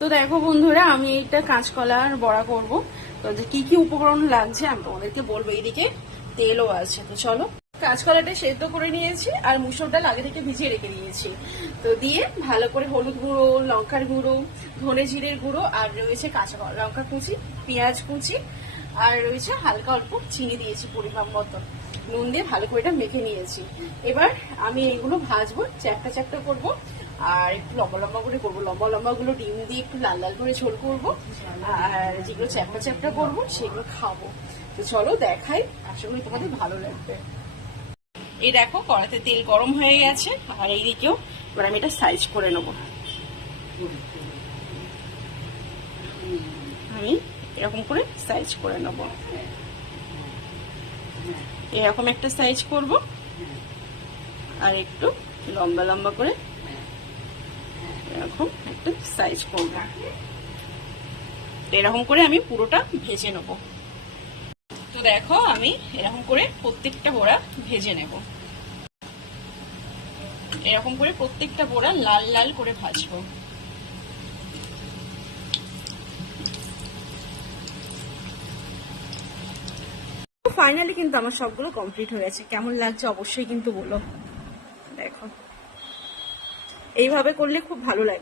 তো দেখো বন্ধুরা, আমি এইটা কাঁচকলার বড়া করব। তো কি কি উপকরণ লাগছে আমি তোমাদেরকে বলব। এইদিকে তেলও আছে, তো চলো। কাঁচকলাটা সেদ্ধ করে নিয়েছি আর মুসুর ডাল আগে থেকে ভিজিয়ে রেখে দিয়েছি। তো দিয়ে ভালো করে হলুদ গুঁড়ো, লঙ্কার গুঁড়ো, ধনে জিরের গুঁড়ো আর রয়েছে কাঁচা লঙ্কা কুচি, পেঁয়াজ কুচি আর রয়েছে হালকা অল্প চিনি দিয়েছি পরিমাণ মতো। নুন দিয়ে ভালো করে এটা মেখে নিয়েছি। এবার আমি এগুলো ভাজবো, চ্যাপটা চ্যাপটা করব। আর একটু লম্বা লম্বা করে করব। লম্বা লম্বা গুলো ডিম দিয়ে একটু লাল লাল করে ঝোল করব। আর যেগুলো চ্যাপটা চ্যাপটা করব, সেগুলো খাব। তো চলো দেখাই, আশা করি তোমাদের ভালো লাগবে। এই দেখো কড়াতে তেল গরম হয়ে গেছে, আর এইদিকেও এবার আমি এটা সাইজ করে নেব। আমি এরকম করে সাইজ করে নেব। এরকম একটা সাইজ করব। আর একটু লম্বা লম্বা করে সাইজ করব এরকম করে আমি পুরোটা ভেজে নেব। তো দেখো আমি এরকম করে প্রত্যেকটা বোড়া ভেজে নেব। এরকম করে প্রত্যেকটা বোড়া লাল লাল করে ভাজবো। ফাইনালি কিন্তু আমার সবগুলো কমপ্লিট হয়ে গেছে। কেমন লাগছে অবশ্যই কিন্তু বলো। দেখো। এইভাবে করলে খুব ভালো লাগে।